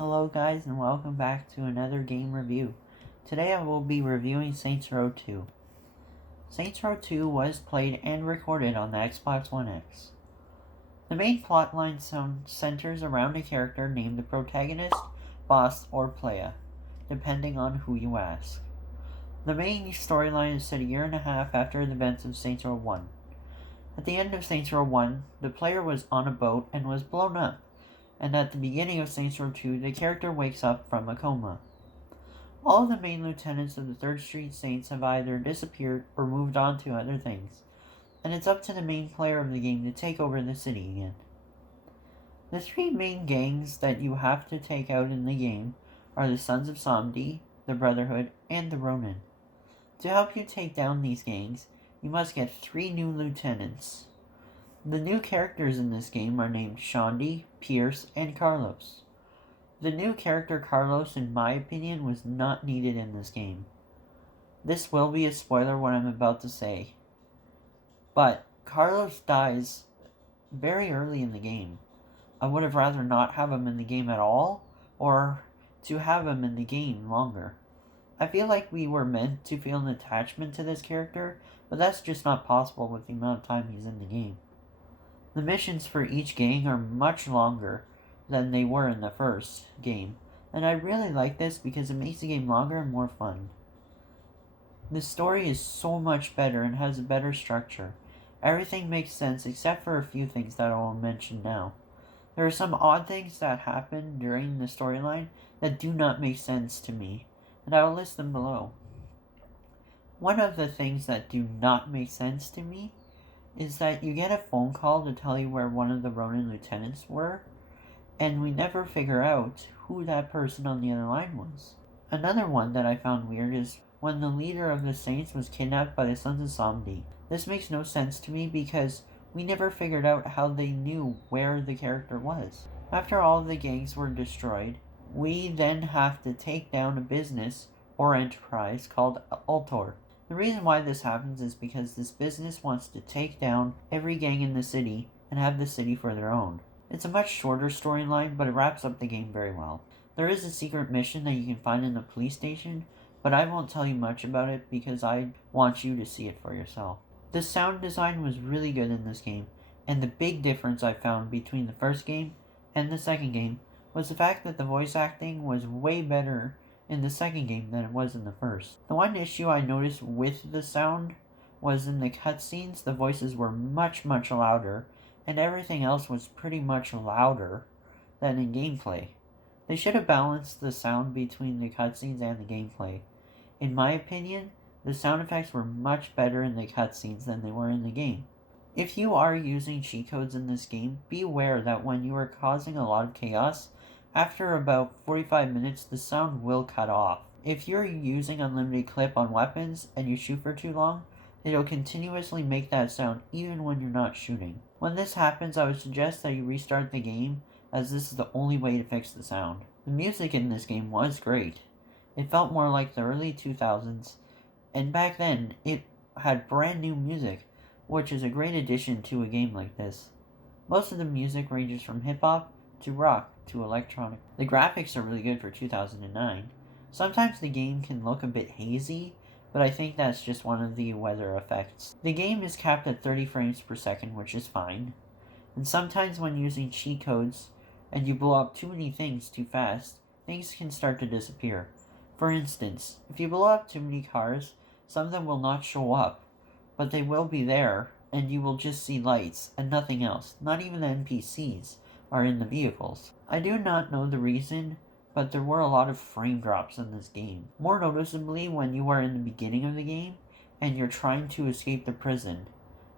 Hello guys and welcome back to another game review. Today I will be reviewing Saints Row 2. Saints Row 2 was played and recorded on the Xbox One X. The main plotline centers around a character named the protagonist, boss, or player, depending on who you ask. The main storyline is set a year and a half after the events of Saints Row 1. At the end of Saints Row 1, the player was on a boat and was blown up. And at the beginning of Saints Row 2, the character wakes up from a coma. All of the main lieutenants of the 3rd Street Saints have either disappeared or moved on to other things, and it's up to the main player of the game to take over the city again. The 3 main gangs that you have to take out in the game are the Sons of Samedi, the Brotherhood, and the Ronin. To help you take down these gangs, you must get 3 new lieutenants. The new characters in this game are named Shaundi, Pierce, and Carlos. The new character Carlos, in my opinion, was not needed in this game. This will be a spoiler what I'm about to say. But Carlos dies very early in the game. I would have rather not have him in the game at all, or to have him in the game longer. I feel like we were meant to feel an attachment to this character, but that's just not possible with the amount of time he's in the game. The missions for each gang are much longer than they were in the first game, and I really like this because it makes the game longer and more fun. The story is so much better and has a better structure. Everything makes sense except for a few things that I will mention now. There are some odd things that happen during the storyline that do not make sense to me, and I will list them below. One of the things that do not make sense to me is that you get a phone call to tell you where one of the Ronin lieutenants were, and we never figure out who that person on the other line was. Another one that I found weird is when the leader of the Saints was kidnapped by the Sons of Samedi. This makes no sense to me because we never figured out how they knew where the character was. After all of the gangs were destroyed, we then have to take down a business or enterprise called Ultor. The reason why this happens is because this business wants to take down every gang in the city and have the city for their own. It's a much shorter storyline, but it wraps up the game very well. There is a secret mission that you can find in the police station, but I won't tell you much about it because I want you to see it for yourself. The sound design was really good in this game, and the big difference I found between the first game and the second game was the fact that the voice acting was way better in the second game than it was in the first. The one issue I noticed with the sound was in the cutscenes, the voices were much louder, and everything else was pretty much louder than in gameplay. They should have balanced the sound between the cutscenes and the gameplay. In my opinion, the sound effects were much better in the cutscenes than they were in the game. If you are using cheat codes in this game, be aware that when you are causing a lot of chaos, after about 45 minutes, the sound will cut off. If you're using unlimited clip on weapons and you shoot for too long, it'll continuously make that sound even when you're not shooting. When this happens, I would suggest that you restart the game, as this is the only way to fix the sound. The music in this game was great. It felt more like the early 2000s, and back then, it had brand new music, which is a great addition to a game like this. Most of the music ranges from hip-hop to rock to electronic. The graphics are really good for 2009. Sometimes the game can look a bit hazy, but I think that's just one of the weather effects. The game is capped at 30 frames per second, which is fine. And sometimes when using cheat codes and you blow up too many things too fast, things can start to disappear. For instance, if you blow up too many cars, some of them will not show up, but they will be there, and you will just see lights and nothing else. Not even the NPCs are in the vehicles. I do not know the reason, but there were a lot of frame drops in this game. More noticeably when you are in the beginning of the game and you're trying to escape the prison.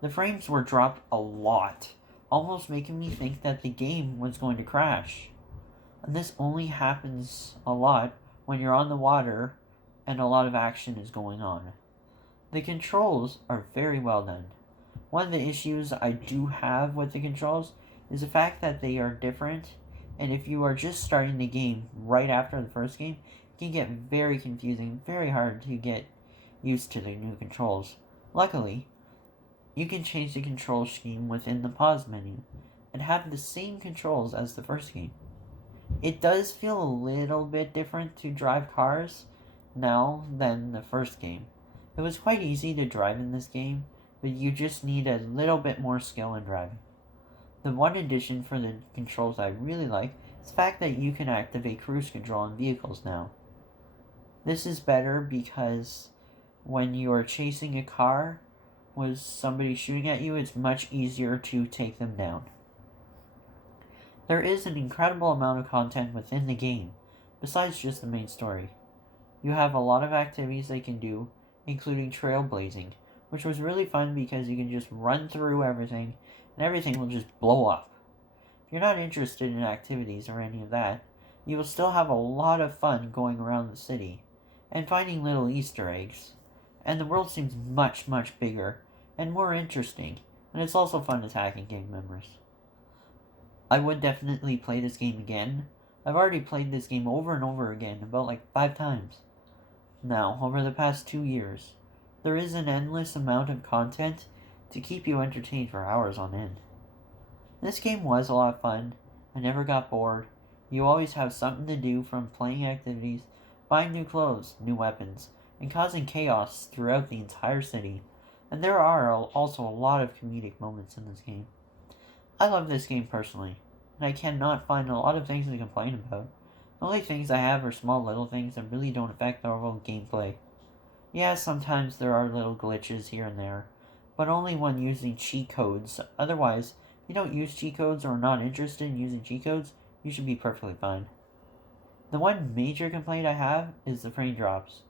The frames were dropped a lot, almost making me think that the game was going to crash. And this only happens a lot when you're on the water and a lot of action is going on. The controls are very well done. One of the issues I do have with the controls is the fact that they are different, and if you are just starting the game right after the first game, it can get very confusing, very hard to get used to the new controls. Luckily, you can change the control scheme within the pause menu and have the same controls as the first game. It does feel a little bit different to drive cars now than the first game. It was quite easy to drive in this game, but you just need a little bit more skill in driving. The one addition for the controls I really like is the fact that you can activate cruise control on vehicles now. This is better because when you are chasing a car with somebody shooting at you, it's much easier to take them down. There is an incredible amount of content within the game, besides just the main story. You have a lot of activities they can do, including trailblazing, which was really fun because you can just run through everything and everything will just blow up. If you're not interested in activities or any of that, you will still have a lot of fun going around the city and finding little Easter eggs. And the world seems much, much bigger and more interesting, and it's also fun attacking gang members. I would definitely play this game again. I've already played this game over and over again, about like 5 times. Now, over the past 2 years, there is an endless amount of content to keep you entertained for hours on end. This game was a lot of fun. I never got bored. You always have something to do, from playing activities, buying new clothes, new weapons, and causing chaos throughout the entire city. And there are also a lot of comedic moments in this game. I love this game personally, and I cannot find a lot of things to complain about. The only things I have are small little things that really don't affect the overall gameplay. Yeah, sometimes there are little glitches here and there, but only when using cheat codes. Otherwise, if you don't use cheat codes or are not interested in using cheat codes, you should be perfectly fine. The one major complaint I have is the frame drops.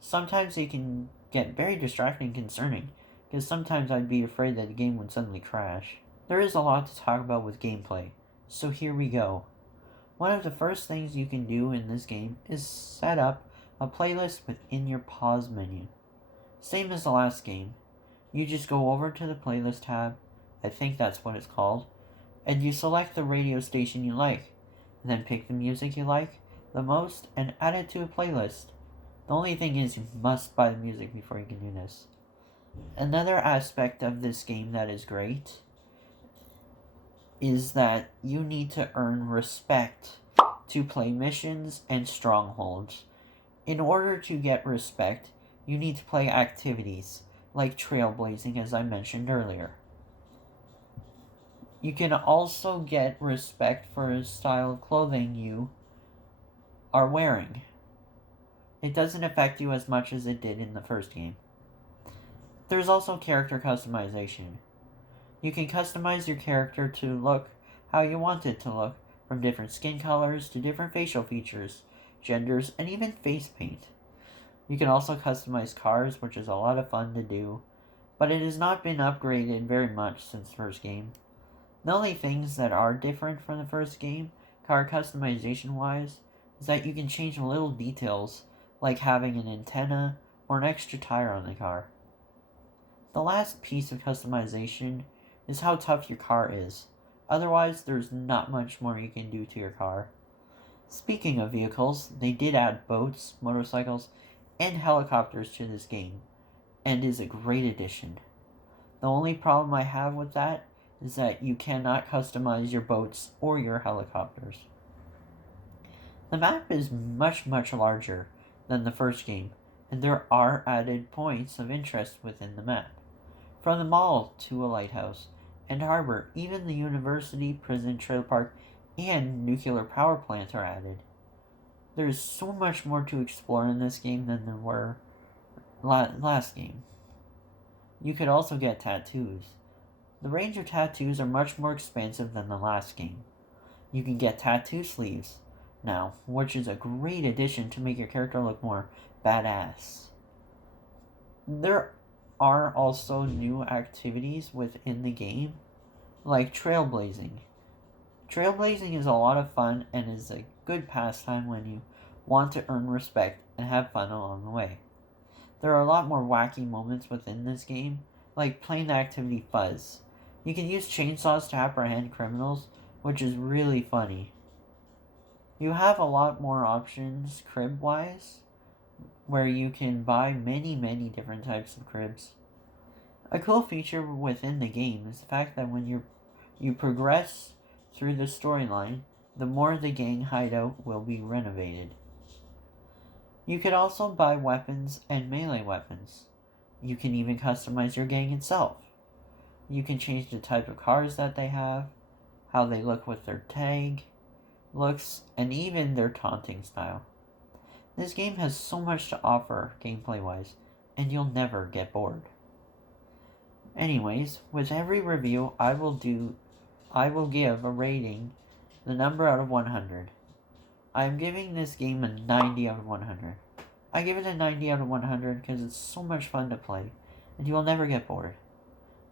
Sometimes they can get very distracting and concerning, because sometimes I'd be afraid that the game would suddenly crash. There is a lot to talk about with gameplay, so here we go. One of the first things you can do in this game is set up a playlist within your pause menu. Same as the last game. You just go over to the playlist tab, I think that's what it's called, and you select the radio station you like, and then pick the music you like the most and add it to a playlist. The only thing is you must buy the music before you can do this. Another aspect of this game that is great is that you need to earn respect to play missions and strongholds. In order to get respect, you need to play activities like trailblazing, as I mentioned earlier. You can also get respect for the style of clothing you are wearing. It doesn't affect you as much as it did in the first game. There's also character customization. You can customize your character to look how you want it to look, from different skin colors to different facial features, genders, and even face paint. You can also customize cars, which is a lot of fun to do, but it has not been upgraded very much since the first game. The only things that are different from the first game, car customization wise, is that you can change little details, like having an antenna or an extra tire on the car. The last piece of customization is how tough your car is. Otherwise, there's not much more you can do to your car. Speaking of vehicles, they did add boats, motorcycles, and helicopters to this game, and is a great addition. The only problem I have with that is that you cannot customize your boats or your helicopters. The map is much, much larger than the first game, and there are added points of interest within the map. From the mall to a lighthouse and harbor, even the university, prison, trailer park, and nuclear power plant are added. There is so much more to explore in this game than there were last game. You could also get tattoos. The range of tattoos are much more expansive than the last game. You can get tattoo sleeves now, which is a great addition to make your character look more badass. There are also new activities within the game, like trailblazing. Trailblazing is a lot of fun and is a good pastime when you want to earn respect and have fun along the way. There are a lot more wacky moments within this game, like playing the activity Fuzz. You can use chainsaws to apprehend criminals, which is really funny. You have a lot more options crib-wise, where you can buy many, many different types of cribs. A cool feature within the game is the fact that when you progress through the storyline, the more the gang hideout will be renovated. You could also buy weapons and melee weapons. You can even customize your gang itself. You can change the type of cars that they have, how they look with their tag looks, and even their taunting style. This game has so much to offer gameplay-wise, and you'll never get bored. Anyways, with every review I will give a rating, the number out of 100. I am giving this game a 90 out of 100. I give it a 90 out of 100 because it's so much fun to play, and you will never get bored.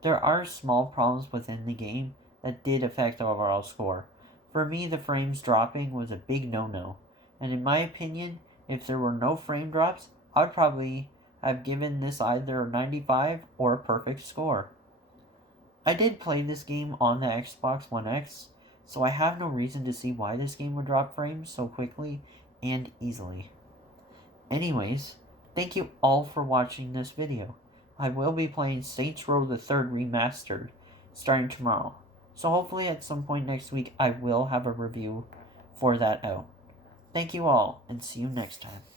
There are small problems within the game that did affect the overall score. For me, the frames dropping was a big no-no, and in my opinion, if there were no frame drops, I would probably have given this either a 95 or a perfect score. I did play this game on the Xbox One X, so I have no reason to see why this game would drop frames so quickly and easily. Anyways, thank you all for watching this video. I will be playing Saints Row the 3rd Remastered starting tomorrow. So hopefully at some point next week I will have a review for that out. Thank you all, and see you next time.